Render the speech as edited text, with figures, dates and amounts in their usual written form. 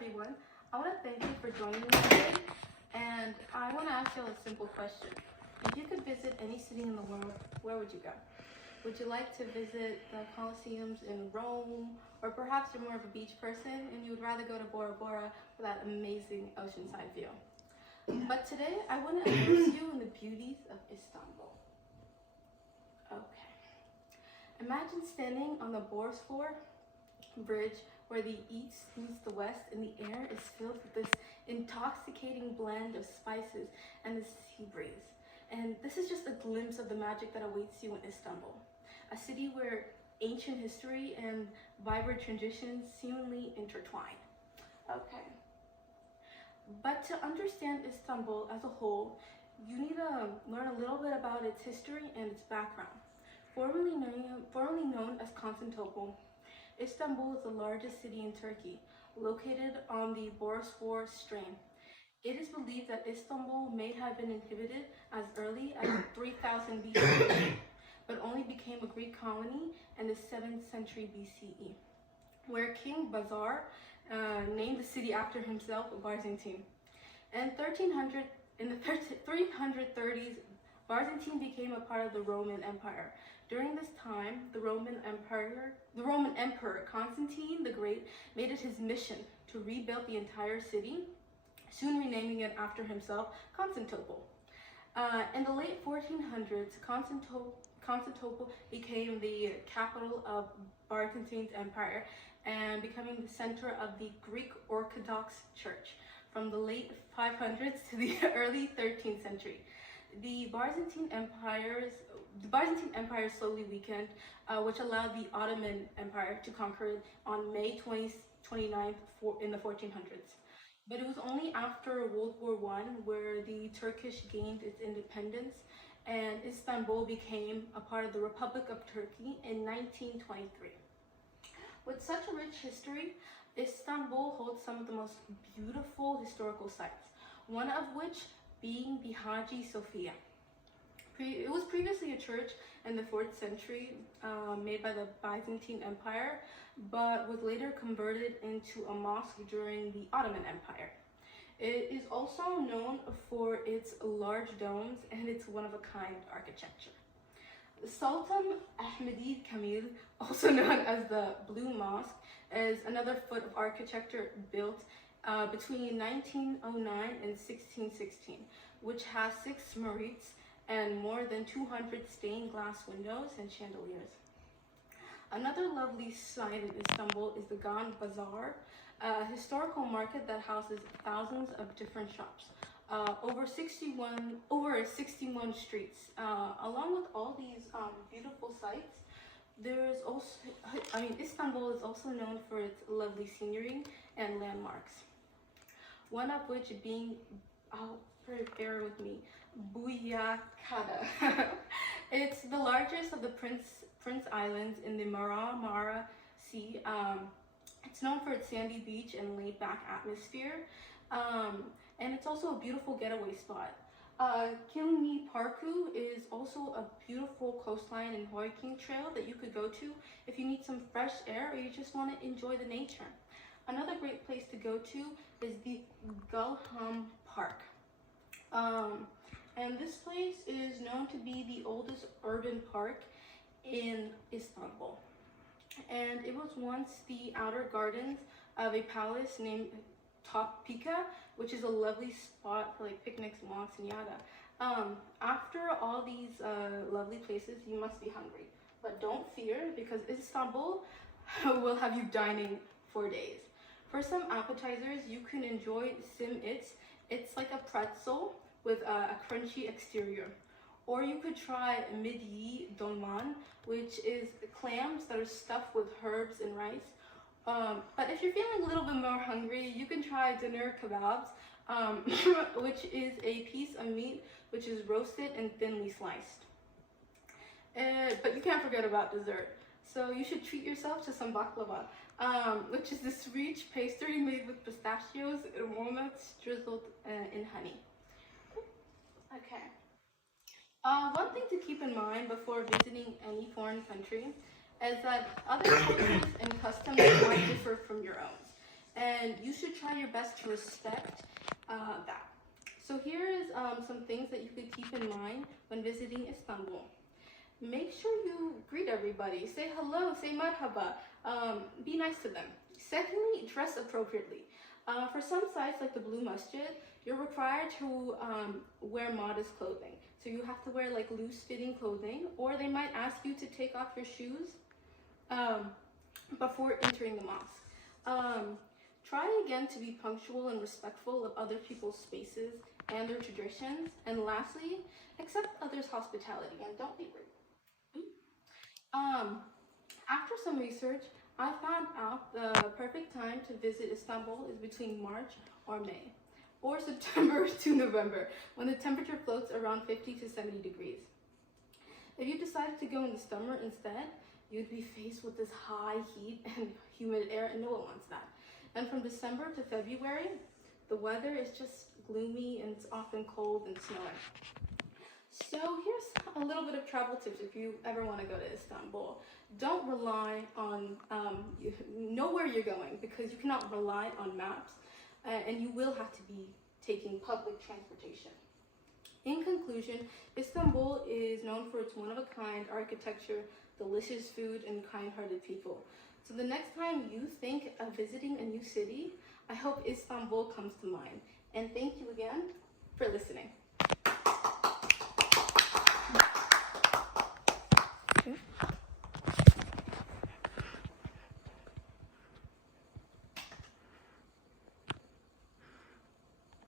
everyone. I want to thank you for joining me today, and I want to ask you a simple question. If you could visit any city in the world, where would you go? Would you like to visit the Colosseums in Rome, or perhaps you're more of a beach person and you would rather go to Bora Bora for that amazing oceanside view? But today, I want to immerse you in the beauties of Istanbul. Okay. Imagine standing on the Bosphor Bridge where the east meets the west and the air is filled with this intoxicating blend of spices and the sea breeze. And this is just a glimpse of the magic that awaits you in Istanbul, a city where ancient history and vibrant traditions seemingly intertwine. Okay. But to understand Istanbul as a whole, you need to learn a little bit about its history and its background. Formerly known as Constantinople, Istanbul is the largest city in Turkey, located on the Bosphorus Strait. It is believed that Istanbul may have been inhabited as early as 3000 BCE, but only became a Greek colony in the 7th century BCE, where King Bazar named the city after himself, Byzantine. In the 330s, Byzantine became a part of the Roman Empire. During this time, the Roman Emperor Constantine the Great made it his mission to rebuild the entire city, soon renaming it after himself, Constantinople. In the late 1400s, Constantinople became the capital of Byzantine's empire and becoming the center of the Greek Orthodox Church from the late 500s to the early 13th century. The Byzantine Empire slowly weakened, which allowed the Ottoman Empire to conquer it on May 29th in the 1400s. But it was only after World War I where the Turkish gained its independence and Istanbul became a part of the Republic of Turkey in 1923. With such a rich history, Istanbul holds some of the most beautiful historical sites, one of which being the Hagia Sophia. It was previously a church in the 4th century made by the Byzantine Empire, but was later converted into a mosque during the Ottoman Empire. It is also known for its large domes and its one-of-a-kind architecture. Sultan Ahmedi Kamil, also known as the Blue Mosque, is another foot of architecture built between 1909 and 1616, which has 6 minarets and more than 200 stained glass windows and chandeliers. Another lovely site in Istanbul is the Gan Bazaar, a historical market that houses thousands of different shops, over 61 streets. Along with all these beautiful sites, Istanbul is also known for its lovely scenery and landmarks. One of which being, bear with me, Buyakada. It's the largest of the Prince Islands in the Marmara Sea. It's known for its sandy beach and laid-back atmosphere, and it's also a beautiful getaway spot. Kilimi Parku is also a beautiful coastline and hiking trail that you could go to if you need some fresh air or you just want to enjoy the nature. Another great place to go to is the Gulham Park. And this place is known to be the oldest urban park in Istanbul. And it was once the outer gardens of a palace named Topkapı, which is a lovely spot for like picnics, walks, and yada. After all these lovely places, you must be hungry. But don't fear, because Istanbul will have you dining for days. For some appetizers, you can enjoy simit. It's like a pretzel with a crunchy exterior. Or you could try midye dolman, which is clams that are stuffed with herbs and rice. But if you're feeling a little bit more hungry, you can try dinner kebabs, which is a piece of meat which is roasted and thinly sliced. But you can't forget about dessert. So you should treat yourself to some baklava, which is this rich pastry made with pistachios and walnuts drizzled in honey. Okay. One thing to keep in mind before visiting any foreign country is that other cultures and customs might differ from your own. and you should try your best to respect that. So here is some things that you could keep in mind when visiting Istanbul. Make sure you greet everybody. Say hello, say marhaba. Be nice to them. Secondly, dress appropriately. For some sites like the Blue Masjid, you're required to wear modest clothing. So you have to wear like loose-fitting clothing, or they might ask you to take off your shoes before entering the mosque. Try again to be punctual and respectful of other people's spaces and their traditions. And lastly, accept others' hospitality and don't be rude. After some research, I found out the perfect time to visit Istanbul is between March or May, or September to November, when the temperature floats around 50 to 70 degrees. If you decided to go in the summer instead, you'd be faced with this high heat and humid air, and no one wants that. And from December to February, the weather is just gloomy and it's often cold and snowing. So here's a little bit of travel tips if you ever want to go to Istanbul. Don't rely on, know where you're going, because you cannot rely on maps, and you will have to be taking public transportation. In conclusion, Istanbul is known for its one-of-a-kind architecture, delicious food, and kind-hearted people. So the next time you think of visiting a new city, I hope Istanbul comes to mind. And thank you again for listening.